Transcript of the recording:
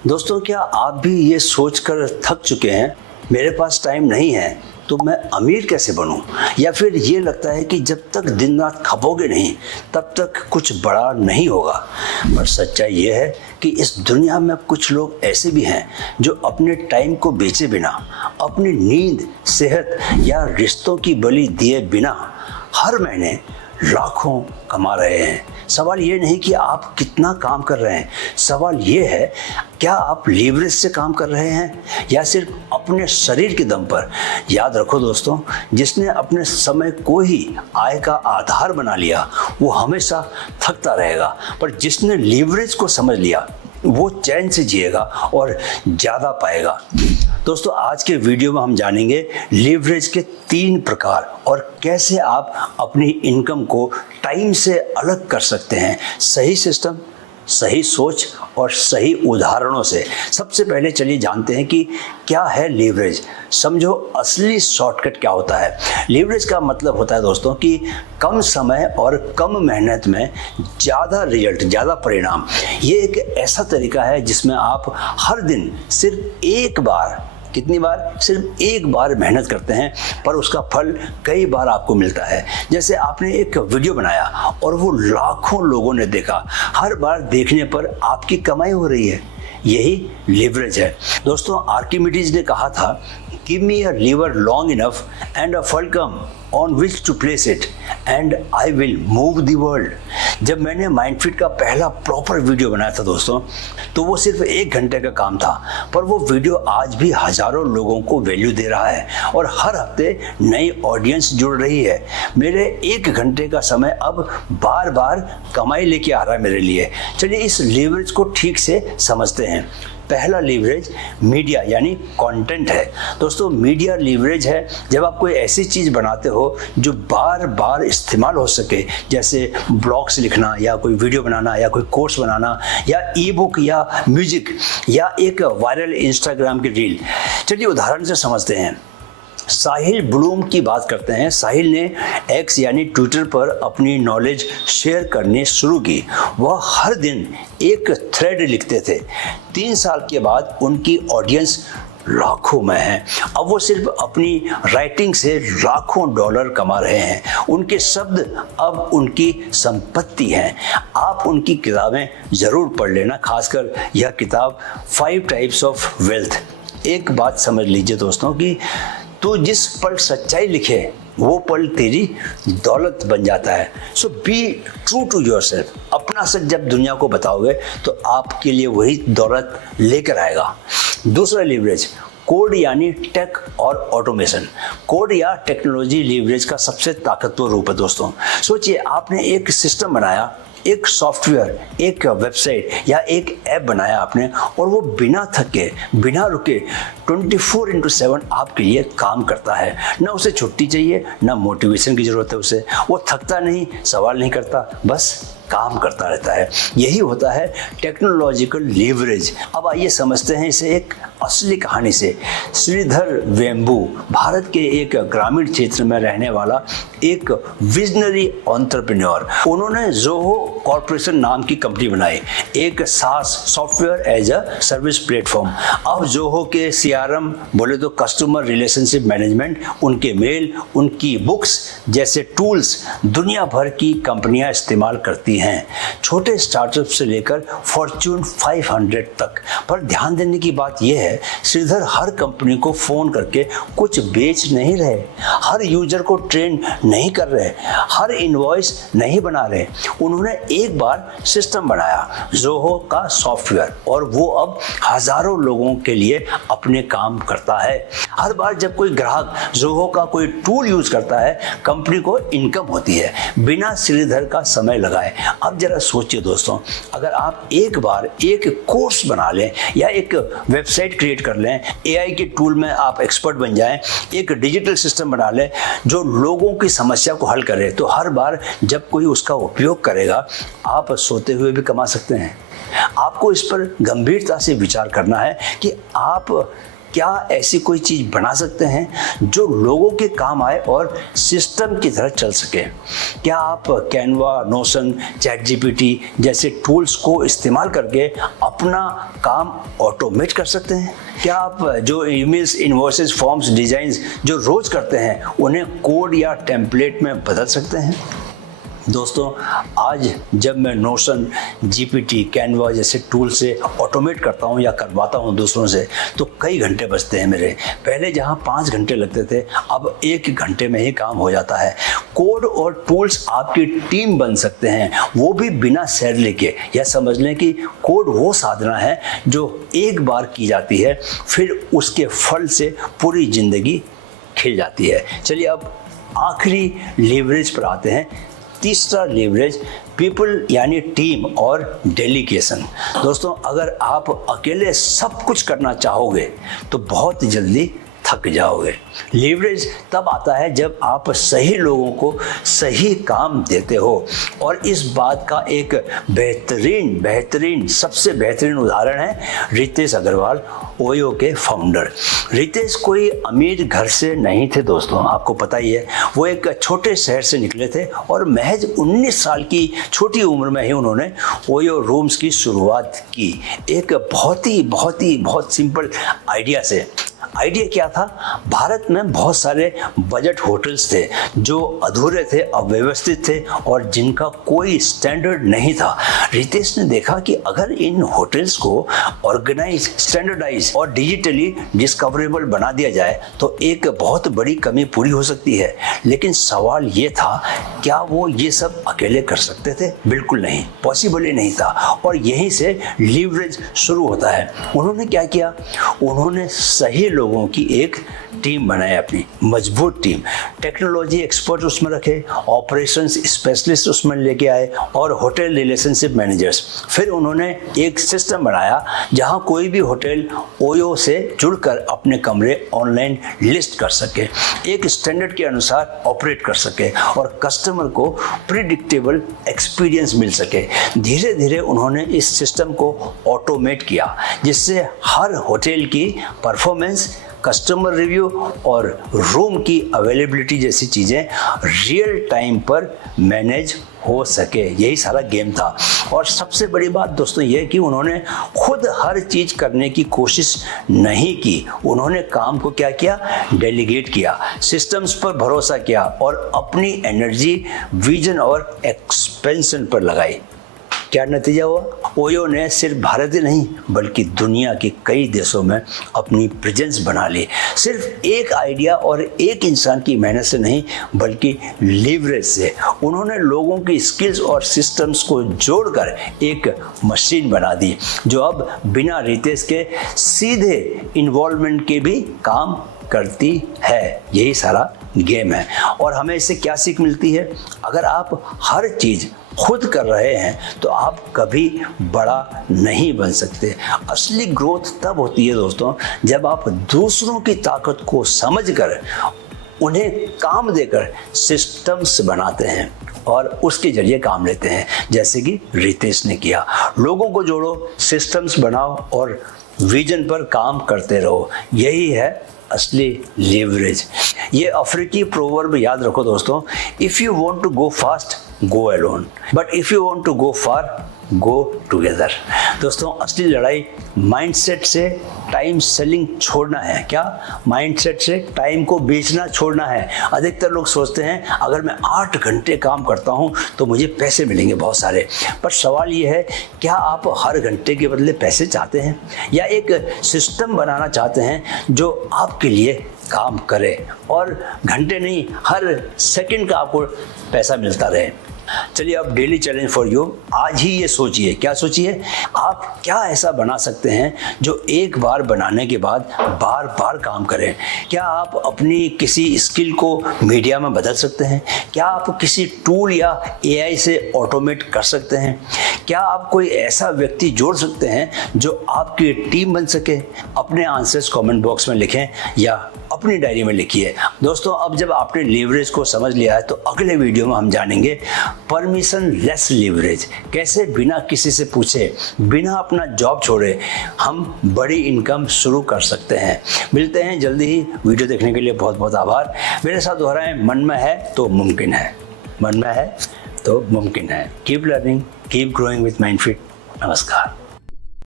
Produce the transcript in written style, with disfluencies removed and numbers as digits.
दोस्तों, क्या आप भी ये सोचकर थक चुके हैं मेरे पास टाइम नहीं है तो मैं अमीर कैसे बनूं? या फिर ये लगता है कि जब तक दिन रात खपोगे नहीं तब तक कुछ बड़ा नहीं होगा। पर सच्चाई ये है कि इस दुनिया में कुछ लोग ऐसे भी हैं जो अपने टाइम को बेचे बिना, अपनी नींद, सेहत या रिश्तों की बलि दिए बिना हर महीने लाखों कमा रहे हैं। सवाल ये नहीं कि आप कितना काम कर रहे हैं, सवाल ये है क्या आप लीवरेज से काम कर रहे हैं या सिर्फ अपने शरीर के दम पर। याद रखो दोस्तों, जिसने अपने समय को ही आय का आधार बना लिया वो हमेशा थकता रहेगा, पर जिसने लीवरेज को समझ लिया वो चैन से जिएगा और ज़्यादा पाएगा। दोस्तों, आज के वीडियो में हम जानेंगे लीवरेज के 3 प्रकार और कैसे आप अपनी इनकम को टाइम से अलग कर सकते हैं, सही सिस्टम, सही सोच और सही उदाहरणों से। सबसे पहले चलिए जानते हैं कि क्या है लीवरेज। समझो असली शॉर्टकट क्या होता है। लीवरेज का मतलब होता है दोस्तों कि कम समय और कम मेहनत में ज़्यादा रिजल्ट, ज़्यादा परिणाम। ये एक ऐसा तरीका है जिसमें आप हर दिन सिर्फ एक बार, कितनी बार? सिर्फ एक बार मेहनत करते हैं पर उसका फल कई बार आपको मिलता है। जैसे आपने एक वीडियो बनाया और वो लाखों लोगों ने देखा, हर बार देखने पर आपकी कमाई हो रही है। यही लीवरेज है दोस्तों। आर्किमिडीज ने कहा था, give me a lever long enough and a fulcrum on which to place it and I will move the world. जब मैंने माइंडफिट का पहला प्रॉपर वीडियो बनाया था दोस्तों, तो वो सिर्फ 1 घंटे का काम था, पर वो वीडियो आज भी हजारों लोगों को वैल्यू दे रहा है और हर हफ्ते नई ऑडियंस जुड़ रही है। मेरे 1 घंटे का समय अब बार बार कमाई लेके आ रहा है मेरे लिए। चलिए इस लीवरेज को ठीक से समझते हैं। पहला लीवरेज मीडिया यानी कंटेंट है। दोस्तों, मीडिया लीवरेज है जब आप कोई ऐसी चीज़ बनाते हो जो बार बार इस्तेमाल हो सके, जैसे ब्लॉग्स लिखना या कोई वीडियो बनाना या कोई कोर्स बनाना या ई बुक या म्यूजिक या एक वायरल इंस्टाग्राम की रील। चलिए उदाहरण से समझते हैं। साहिल ब्लूम की बात करते हैं। साहिल ने एक्स यानी ट्विटर पर अपनी नॉलेज शेयर करनी शुरू की। वह हर दिन एक थ्रेड लिखते थे। 3 साल के बाद उनकी ऑडियंस लाखों में है। अब वो सिर्फ अपनी राइटिंग से लाखों डॉलर कमा रहे हैं। उनके शब्द अब उनकी संपत्ति हैं। आप उनकी किताबें ज़रूर पढ़ लेना, खासकर यह किताब 5 टाइप्स ऑफ वेल्थ। एक बात समझ लीजिए दोस्तों कि तो जिस पल सच्चाई लिखे वो पल तेरी दौलत बन जाता है। सो बी ट्रू टू योरसेल्फ। अपना सच जब दुनिया को बताओगे तो आपके लिए वही दौलत लेकर आएगा। दूसरा लीवरेज कोड यानी टेक और ऑटोमेशन। कोड या टेक्नोलॉजी लीवरेज का सबसे ताकतवर रूप है दोस्तों। सोचिए, आपने एक सिस्टम बनाया, एक सॉफ्टवेयर, एक वेबसाइट या एक ऐप बनाया आपने, और वो बिना थके, बिना रुके 24/7 आपके लिए काम करता है। ना उसे छुट्टी चाहिए, ना मोटिवेशन की ज़रूरत है उसे। वो थकता नहीं, सवाल नहीं करता, बस काम करता रहता है। यही होता है टेक्नोलॉजिकल लीवरेज। अब आइए समझते हैं इसे एक असली कहानी से। श्रीधर वेम्बू भारत के एक ग्रामीण क्षेत्र में रहने वाला एक विजनरी एंटरप्रेन्योर। उन्होंने जोहो कॉर्पोरेशन नाम की कंपनी बनाई, एक SaaS software as a service platform. अब जोहो के सीआरएम बोले तो कस्टमर रिलेशनशिप मैनेजमेंट, उनके मेल, उनकी बुक्स जैसे टूल्स दुनिया भर की कंपनियां इस्तेमाल करती हैं, छोटे स्टार्टअप से लेकर फॉर्च्यून 500 तक। पर ध्यान देने की बात यह है, श्रीधर हर कंपनी को फोन करके कुछ बेच नहीं रहे, हर यूजर को ट्रेन नहीं कर रहे, हर इनवॉइस नहीं बना रहे। उन्होंने एक बार सिस्टम बनाया, जोहो का सॉफ्टवेयर, और वो अब हजारों लोगों के लिए अपने काम करता है। हर बार जब कोई ग्राहक जोहो का कोई टूल यूज करता है, कंपनी को इनकम होती है बिना श्रीधर का समय लगाए। अब जरा सोचिए दोस्तों, अगर आप एक बार एक कोर्स बना लें या एक वेबसाइट क्रिएट कर लें, एआई के टूल में आप एक्सपर्ट बन जाएं, एक डिजिटल सिस्टम बना लें जो लोगों की समस्या को हल करे, तो हर बार जब कोई उसका उपयोग करेगा आप सोते हुए भी कमा सकते हैं। आपको इस पर गंभीरता से विचार करना है कि आप क्या ऐसी कोई चीज़ बना सकते हैं जो लोगों के काम आए और सिस्टम की तरह चल सके? क्या आप कैनवा, नोशन, चैट जीपीटी जैसे टूल्स को इस्तेमाल करके अपना काम ऑटोमेट कर सकते हैं? क्या आप जो ईमेल्स, इनवॉइसेस, फॉर्म्स, डिज़ाइंस जो रोज़ करते हैं उन्हें कोड या टेम्पलेट में बदल सकते हैं? दोस्तों, आज जब मैं नोशन, जीपीटी, कैनवा जैसे टूल से ऑटोमेट करता हूं या करवाता हूं दूसरों से, तो कई घंटे बचते हैं मेरे। पहले जहां 5 घंटे लगते थे, अब 1 घंटे में ही काम हो जाता है। कोड और टूल्स आपकी टीम बन सकते हैं, वो भी बिना सैलरी के। या समझ लें कि कोड वो साधना है जो एक बार की जाती है, फिर उसके फल से पूरी जिंदगी खिल जाती है। चलिए अब आखिरी लीवरेज पर आते हैं। तीसरा लीवरेज, पीपल यानी टीम और डेलीगेशन। दोस्तों, अगर आप अकेले सब कुछ करना चाहोगे तो बहुत जल्दी थक जाओगे। लीवरेज तब आता है जब आप सही लोगों को सही काम देते हो, और इस बात का एक बेहतरीन सबसे बेहतरीन उदाहरण है रितेश अग्रवाल, ओयो के फाउंडर। रितेश कोई अमीर घर से नहीं थे दोस्तों, आपको पता ही है। वो एक छोटे शहर से निकले थे और महज 19 साल की छोटी उम्र में ही उन्होंने ओयो रूम्स की शुरुआत की, एक बहुत सिंपल आइडिया से। आइडिया क्या था? भारत में बहुत सारे बजट होटल्स थे जो अधूरे थे, अव्यवस्थित थे और जिनका कोई स्टैंडर्ड नहीं था। रितेश ने देखा कि अगर इन होटल्स को ऑर्गेनाइज, स्टैंडर्डाइज और डिजिटली डिस्कवरेबल बना दिया जाए तो एक बहुत बड़ी कमी पूरी हो सकती है। लेकिन सवाल ये था, क्या वो ये सब अकेले कर सकते थे? बिल्कुल नहीं, पॉसिबल ही नहीं था। और यहीं से लीवरेज शुरू होता है। उन्होंने क्या किया? उन्होंने सही लोगों की एक टीम बनाई, अपनी मजबूत टीम। टेक्नोलॉजी एक्सपर्ट उसमें रखे, ऑपरेशंस स्पेशलिस्ट उसमें लेके आए और होटल रिलेशनशिप मैनेजर्स। फिर उन्होंने एक सिस्टम बनाया जहां कोई भी होटल ओयो से जुड़कर अपने कमरे ऑनलाइन लिस्ट कर सके, एक स्टैंडर्ड के अनुसार ऑपरेट कर सके और कस्टमर को प्रिडिक्टेबल एक्सपीरियंस मिल सके। धीरे धीरे उन्होंने इस सिस्टम को ऑटोमेट किया, जिससे हर होटल की परफॉर्मेंस, कस्टमर रिव्यू और रूम की अवेलेबिलिटी जैसी चीज़ें रियल टाइम पर मैनेज हो सके। यही सारा गेम था। और सबसे बड़ी बात दोस्तों ये कि उन्होंने खुद हर चीज़ करने की कोशिश नहीं की। उन्होंने काम को क्या किया? डेलीगेट किया, सिस्टम्स पर भरोसा किया और अपनी एनर्जी विजन और एक्सपेंशन पर लगाई। क्या नतीजा हुआ? ओयो ने सिर्फ भारत ही नहीं बल्कि दुनिया के कई देशों में अपनी प्रेजेंस बना ली। सिर्फ एक आइडिया और एक इंसान की मेहनत से नहीं बल्कि लीवरेज से। उन्होंने लोगों की स्किल्स और सिस्टम्स को जोड़कर एक मशीन बना दी जो अब बिना रितेश के सीधे इन्वॉल्वमेंट के भी काम करती है। यही सारा गेम है। और हमें इससे क्या सीख मिलती है? अगर आप हर चीज़ खुद कर रहे हैं तो आप कभी बड़ा नहीं बन सकते। असली ग्रोथ तब होती है दोस्तों जब आप दूसरों की ताकत को समझकर उन्हें काम देकर सिस्टम्स बनाते हैं और उसके जरिए काम लेते हैं, जैसे कि रितेश ने किया। लोगों को जोड़ो, सिस्टम्स बनाओ और विजन पर काम करते रहो। यही है असली लीवरेज। ये अफ्रीकी प्रोवर्ब याद रखो दोस्तों, if you want to go fast go alone, but if you want to go far go together. दोस्तों, असली लड़ाई माइंडसेट से टाइम सेलिंग छोड़ना है। क्या? माइंडसेट से टाइम को बेचना छोड़ना है। अधिकतर लोग सोचते हैं अगर मैं 8 घंटे काम करता हूं तो मुझे पैसे मिलेंगे बहुत सारे। पर सवाल ये है, क्या आप हर घंटे के बदले पैसे चाहते हैं या एक सिस्टम बनाना चाहते हैं जो आपके लिए काम करे और घंटे नहीं, हर सेकंड का आपको पैसा मिलता रहे? चलिए अब डेली चैलेंज फॉर यू। आज ही ये सोचिए, क्या सोचिए, आप क्या ऐसा बना सकते हैं जो एक बार बनाने के बाद बार बार काम करें? क्या आप अपनी किसी स्किल को मीडिया में बदल सकते हैं? क्या आप किसी टूल या एआई से ऑटोमेट कर सकते हैं? क्या आप कोई ऐसा व्यक्ति जोड़ सकते हैं जो आपकी टीम बन सके? अपने आंसर्स कमेंट बॉक्स में लिखें या अपनी डायरी में लिखिए। दोस्तों, अब जब आपने लीवरेज को समझ लिया है तो अगले वीडियो में हम जानेंगे परमिशन लेस लीवरेज, कैसे बिना किसी से पूछे, बिना अपना जॉब छोड़े हम बड़ी इनकम शुरू कर सकते हैं। मिलते हैं जल्दी ही। वीडियो देखने के लिए बहुत बहुत आभार। मेरे साथ दोहराएं, मन में है तो मुमकिन है, मन में है तो मुमकिन है। Keep learning, keep growing with MindFit. नमस्कार।